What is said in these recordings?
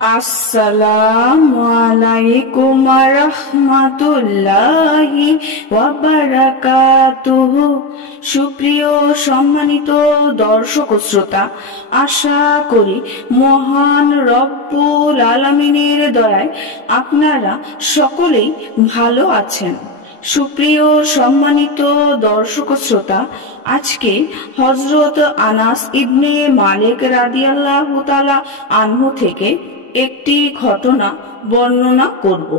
আসসালামু আলাইকুম ওয়া রাহমাতুল্লাহি ওয়া বারাকাতুহু। সুপ্রিয় সম্মানিত দর্শক ও শ্রোতা, আশা করি মহান রব্বুল আলামিনের দয়ায় আপনারা সকলেই ভালো আছেন। সুপ্রিয় সম্মানিত দর্শক ও শ্রোতা, আজকে হযরত আনাস ইবনে মালিক রাদিয়াল্লাহু তাআলা আনহু থেকে একটি ঘটনা বর্ণনা করব।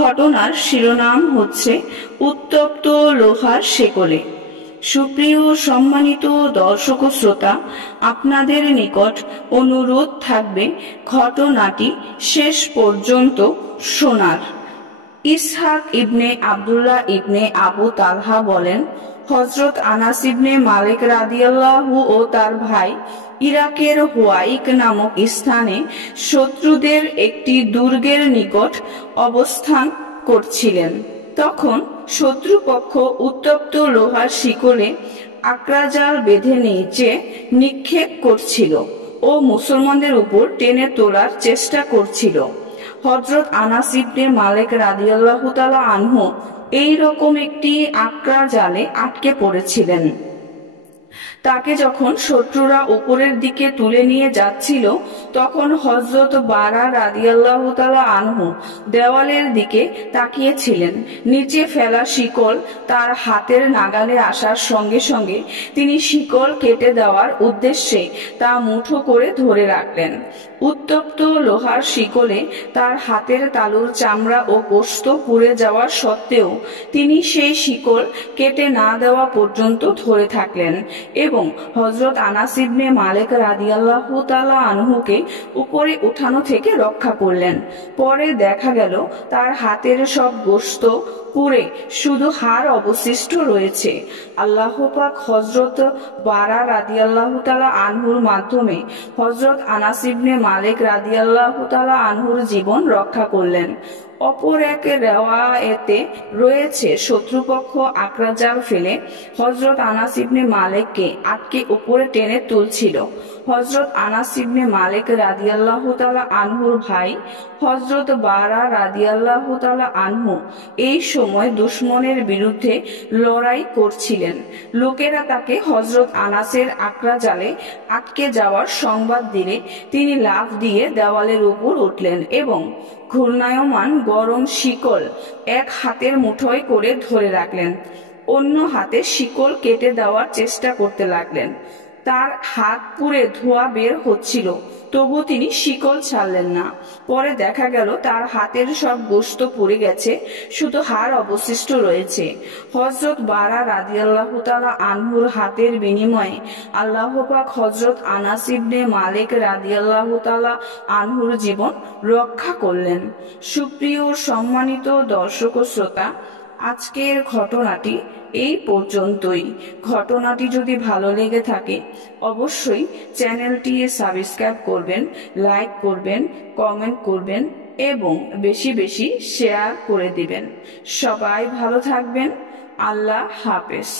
ঘটনার শিরোনাম হচ্ছে উত্তপ্ত লোহার শেকলে। সুপ্রিয় সম্মানিত দর্শক ও শ্রোতা, আপনাদের নিকট অনুরোধ থাকবে ঘটনাটি শেষ পর্যন্ত শোনার। ইসহাক ইবনে আব্দুল্লাহ ইবনে আবু তালহা বলেন, হযরত আনাস ইবনে মালিক রাদিয়াল্লাহু ও তার ভাই ইরাকের হুয়াইক নামক স্থানে শত্রুদের একটি দুর্গের নিকট অবস্থান করছিলেন। তখন শত্রুপক্ষ উত্তপ্ত লোহার শিকলে আক্রাজাল বেঁধে নিচে নিক্ষেপ করছিল ও মুসলমানদের উপর টেনে তোলার চেষ্টা করছিল। হযরত আনাস ইবনে মালিক রাদিয়াল্লাহু তাআলা আনহু এই রকম একটি আকরা জালে আটকে পড়েছিলেন। তাকে যখন শত্রুরা উপরের দিকে তুলে নিয়ে যাচ্ছিল, তখন হযরত বারা রাদিয়াল্লাহু তাআলা আনহু দেওয়ালের দিকে তাকিয়েছিলেন। নিচে ফেলা শিকল তার হাতের নাগালে আসার সঙ্গে সঙ্গে তিনি শিকল কেটে দেওয়ার উদ্দেশ্যে তা মুঠো করে ধরে রাখলেন। উত্তপ্ত লোহার শিকলে তার হাতের তালুর চামড়া ও গোশত পুড়ে যাওয়া সত্ত্বেও তিনি সেই শিকল কেটে না দেওয়া পর্যন্ত ধরে থাকলেন এবং হযরত আনাস ইবনে মালিক রাদিয়াল্লাহু তাআলা আনহুকে উপরে উঠানো থেকে রক্ষা করলেন। পরে দেখা গেল তার হাতের সব গোশত পুড়ে শুধু হাড় অবশিষ্ট রয়েছে। আল্লাহ পাক হযরত বারা রাদিয়াল্লাহু তাআলা আনহুর মাধ্যমে হযরত আনাস ইবনে মালিক রাদিয়াল্লাহু তাআলা আনহুর জীবন রক্ষা করলেন। অপর এক রিওয়ায়েতে রয়েছে, শত্রুপক্ষ আক্রাজাল ফেলে হযরত আনাস ইবনে মালিককে আটকে উপরে টেনে তুলছিল। হযরত আনাস ইবনে মালিক রাদিয়াল্লাহু তাআলা আনহুর ভাই হযরত বারা রাদিয়াল্লাহু তাআলা আনহু এই সময় দুশমনের বিরুদ্ধে লড়াই করছিলেন। লোকেরা তাকে হযরত আনাসের আকরা জালে আটকে যাওয়ার সংবাদ দিলে তিনি লাফ দিয়ে দেওয়ালের উপর উঠলেন এবং ঘূর্ণায়মান গরম শিকল এক হাতের মুঠোয় করে ধরে রাখলেন। অন্য হাতে শিকল কেটে দেওয়ার চেষ্টা করতে লাগলেন। তার হাত পুড়ে ধোঁয়া বের হচ্ছিল, তবু তিনি শিকল ছাড়লেন না। পরে দেখা গেল তার হাতের সব গোশত পুড়ে গেছে, শুধু হাড় অবশিষ্ট রয়েছে। হযরত বারা রাদিয়াল্লাহু তাআলা আনহুর হাতের বিনিময়ে আল্লাহ পাক হযরত আনাস ইবনে মালিক রাদিয়াল্লাহু তাআলা আনহুর জীবন রক্ষা করলেন। সুপ্রিয় সম্মানিত দর্শক ও শ্রোতা, আজকের ঘটনাটি এই পর্যন্তই। ঘটনাটি যদি ভালো লেগে থাকে অবশ্যই চ্যানেলটি সাবস্ক্রাইব করবেন, লাইক করবেন, কমেন্ট করবেন এবং বেশি বেশি শেয়ার করে দিবেন। সবাই ভালো থাকবেন। আল্লাহ হাফেজ।